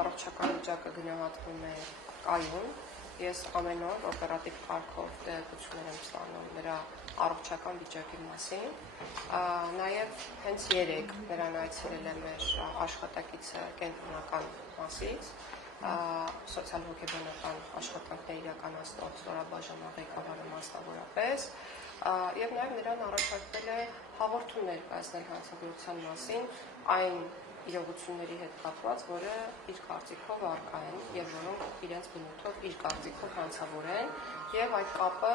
առողջական վիճակը գնահատվում է կայուն, ես ամեն օր օպերատիվ կարգով տեղեկություններ եմ ստանում նրա առողջական վիճակի մասին, նաև հենց երեկ նրան այցելել է մեր աշխատակիցը կենտրոնական մասից, սոցիալ-հոգեբանական աշխատանքներ իրականացնող ստորաբաժանման ղեկավարը մասնավորապես, եւ նաեւ նրան առաջարկվել է հաղորդումներ կայացնել հանցագործության մասին այն իրողությունների հետ կապված, որը իր կարծիքով առկա են եւ որոնք իրենց բնույթով իր կարծիքով հանցավոր են եւ այդ կապը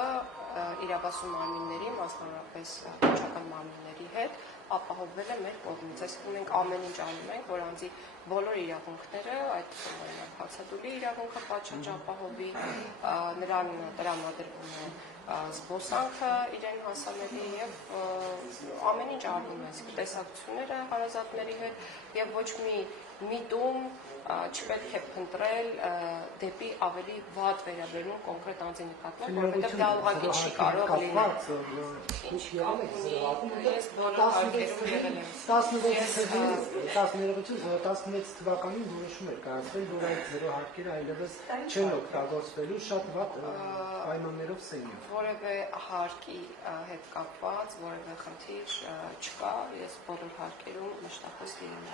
իրավասու մարմինների, մասնավորապես վարչական մարմինների հետ ապահովվել է մեր կողմից։ Այսինքն մենք ամեն ինչ անում ենք, որ անձի բոլոր իրավունքները, այդ հացադուլի իրավունքը պատշաճ ապահովի, նրան տրամադրվում է զբոսանքը իրեն հասանելի եւ ամեն ինչ արվում է, տեսակցությունները հարազատների հետ եւ ոչ մի միտում չպետք է փնտրել դեպի ավելի վատ վերաբերում կոնկրետ անձի նկատմամբ, որովհետեւ դա ուղղակի չի կարող լինել։ Ես բոլոր հարկերում եղել եմ։ 16 թվականին որոշում էր կայացվել, որ այդ զրո հարկերը այլևս չեն օգտագործվելու, շատ վատ պայմաններով սենյակ։ Որևէ հարկի հետ կապված, որևէ խնդիր չկա, ես բոլոր հարկերում մշտապես լինում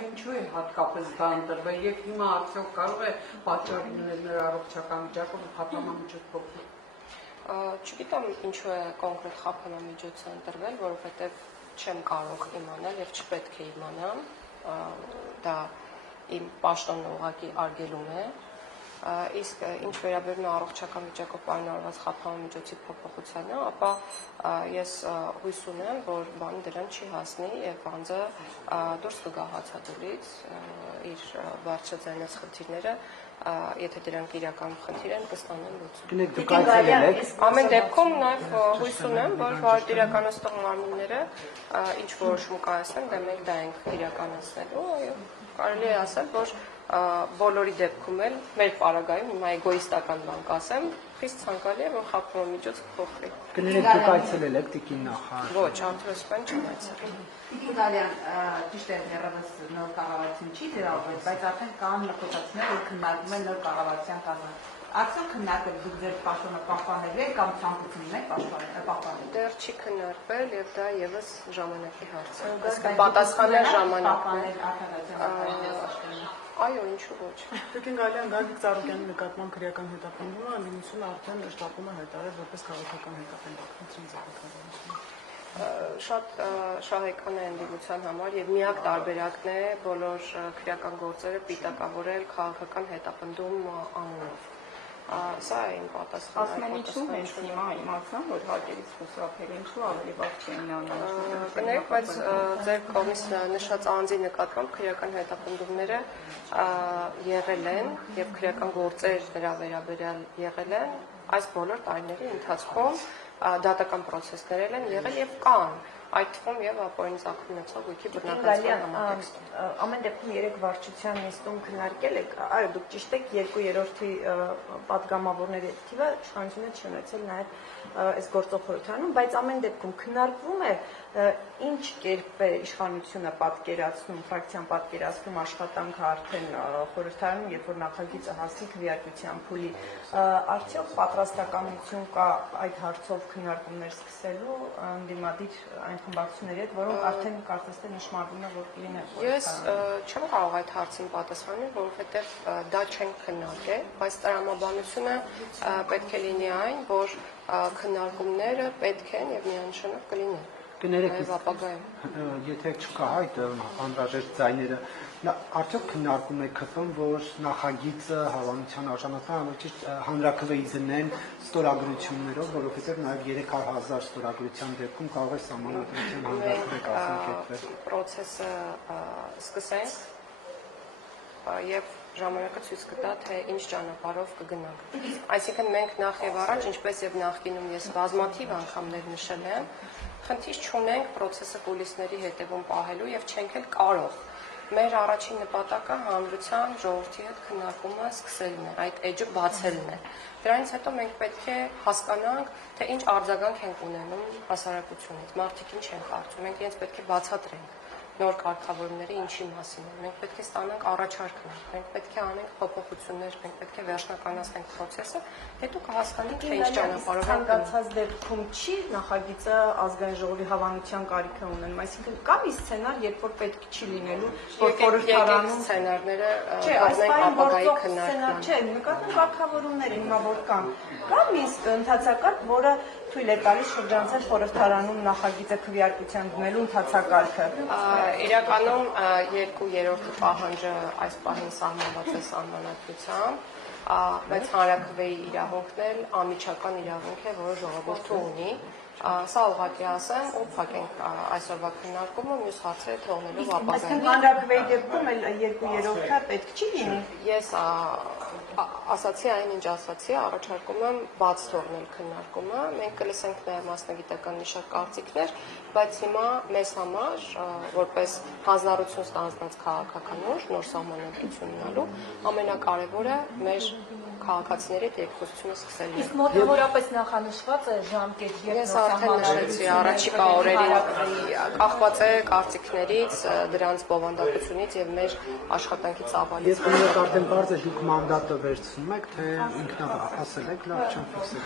եմ։ Ինչու է հատկապես դա ընտրվել եւ հիմա արդյոք կարող է պատճառ լինել նրա առողջական վիճակը խափանամիջոց փոխել։ Չգիտեմ ինչու է կոնկրետ խափանամիջոցը ընտրվել, որովհետեւ չեմ կարող իմանալ եւ չպետք է իմանամ, դա իմ պաշտոնը ուղղակի արգելում է, իսկ ինչ վերաբերում է առողջական վիճակով պայմանավորված խափանամիջոցի փոփոխությանը, ապա ես հույս ունեմ, որ բանը դրան չի հասնի եւ անձը դուրս կգա հացադուլից, իր բարձրաձայնած խնդիրները, եթե դրանք իրական խնդիր են, կստանան լուծում։ Ամեն դեպքում նաեւ հույս ունեմ, որ իրականացնող մարմինները ինչ որոշում կայացնեն, դա մենք դա ենք իրականացնելու, եւ կարելի է ասել, որ բոլորի դեպքում էլ մեր պարագայում հիմա էգոիստական բան կասեմ, խիստ ցանկալի է, որ խափանամիջոց փոխվի։ Կներեք դուք այցելել եք տիկին նախարար։ Ոչ, Անդրոսպան չեմ այցելել։ Տիկին Գալյան, ճիշտ է, հեռավս նոր կառավարություն չի դրավվել, բայց արդեն կան նկատողներ, որ քննարկում են նոր կառավարության կազմը։ Արդյոք քննարկել դուք ձեր պաշտոնը պահպանել եք կամ ցանկություն ունեք պահպանել։ Դեռ չի քննարկվել եւ դա եւս ժամանակի հարց է։ Իսկ պատասխանը ժամանակն է։ Այո, ինչու ոչ։ Տիկին Գալյան, Գագիկ Ծառուկյանի նկատմամբ քրեական հետապնդումը Լենինսյունը արդեն շտապում է հայտարարել որպես քաղաքական հետապնդում։ Շատ շահեկան է ընդդիմության համար եւ միակ տարբերակն է բոլոր քրեական գործերը պիտակավորել քաղաքական հետապնդում անունով։ Սա է իմ պատասխանը։ Ասում են ինչու հենց հիմա իմացան, որ հարկերից խուսափել, ինչու ավելի վաղ չեն անում։ Կներեք, բայց ձեր կողմից նշած անձի նկատմամբ քրեական հետապնդումները եղել են եւ քրեական գործեր դրա վերաբերյալ եղել են այս բոլոր տարիների ընթացքում դատական պրոցեսներ են եղել եւ կան այդ թվում եւ ապօրինի ծագում ունեցող ույքի բռնապետական համատեքստը։ Ամեն դեպքում 3 վարչության նիստում քննարկել եք, այո, դուք ճիշտ եք, 2/3-ի պատգամավորների թիվը իշխանությունը չի ունեցել նաեւ այս գործող խորհրդարանում, բայց ամեն դեպքում քննարկվում է ինչ կերպ է իշխանությունը պատկերացնում, ֆրակցիան պատկերացնում աշխատանքը արդեն խորհրդարանում, երբ որ նախագիծը հասնի քվեարկության փուլի, արդյոք պատրաստականություն կա այդ հարցով քննարկումներ սկսելու ընդդիմադիր այն խմբակցությունների հետ, որոնք արդեն կարծես թե նշмарվում է, որ կլինեն։ Ես չեմ կարող այդ հարցին պատասխանել, որովհետև դա չենք քննարկել, բայց տրամաբանությունը պետք է լինի այն, որ քննարկումները պետք են եւ միանշանակ կլինեն։ Կներեք, եթե չկա այդ անհրաժեշտ ձայները, արդյոք քննարկում եք ԿՊ-ն, որ նախագիծը հավանության արժանացան ճիշտ հանրաքվեի դնեն ստորագրություններով, որովհետև նաև 300,000 ստորագրության դեպքում կարող է սահմանադրության հանրաքվե կազմակերպվել։ Պրոցեսը սկսենք եւ ժամանակը ցույց կտա, թե ինչ ճանապարհով կգնանք։ Այսինքն մենք նախ եւ առաջ, ինչպես եւ նախկինում ես բազմաթիվ անգամներ նշել եմ, խնդիր չունենք պրոցեսը կուլիսների հետևում պահելու եւ չենք էլ կարող։ Մեր առաջին նպատակը հանրության ժողովրդի հետ քննարկումը սկսելն է, այդ էջը բացելն է։ Դրանից հետո մենք պետք է հասկանանք, թե ինչ արձագանք ենք ունենում հասարակությունից, մարդիկ ինչ են կարծում, մենք իրենց պետք է բացատրենք։ նոր կարգավորումները ինչի մասին են։ Մենք պետք է ստանանք առաջարկներ, մենք պետք է անենք փոփոխություններ, մենք պետք է վերջնականացնենք process-ը, հետո կհասկանանք, թե ինչ ճանապարհով ենք գնում։ Ցանկացած դեպքում չի նախագիծը ազգային ժողովի հավանության կարիքը ունեն, այսինքն կա մի սցենար, երբ որ պետք չի լինելու, որ խորհրդարանում սցենարները Չէ, այս դառնային բանը ապագայի գործող քննարկման։ սցենար չէ, նկատում կարգավորումներ հիմա որ կան։ Կա մի ընթացակարգ, որը թույլ է տալիս շրջանցել խորհրդարանում նախագիծը քվեարկության դնելու ընթացակարգը։ Իրականում 2/3 պահանջը այս պահին սահմանված է սահմանադրությամբ, բայց հանրաքվեի իրավունքն էլ անմիջական իրավունք է, որը ժողովուրդը ունի։ Սա ուղղակի ասեմ, ու փակենք այսօրվա քննարկումը, մյուս հարցերը թողնելով ապագային։ Այսինքն հանրաքվեի դեպքում էլ 2/3-ը պետք չի լինի։ Ես ասացի այն, ինչ ասացի, առաջարկում եմ բաց թողնել քննարկումը։ Մենք կլսենք նաև մասնագիտական մի շարք կարծիքներ, բայց հիմա մեզ համար, որպես հանձնառություն ստանձնած քաղաքական ուժ, նոր սահմանադրություն ունենալու, ամենակարևորը մեր քաղաքացիների հետ երկխոսությունը սկսելն է։ Իսկ մոտավորապես նախանշված է ժամկետ, երբ Ես արդեն նշեցի, առաջիկա օրերին կախված է կարծիքներից, դրանց բովանդակությունից եւ մեր աշխատանքի ծավալից։ Ես կներեք արդեն բարձր է դուք մանդատը վերցնում եք, թե ինքնավար ասել եք, լավ չեմ ֆիքսել։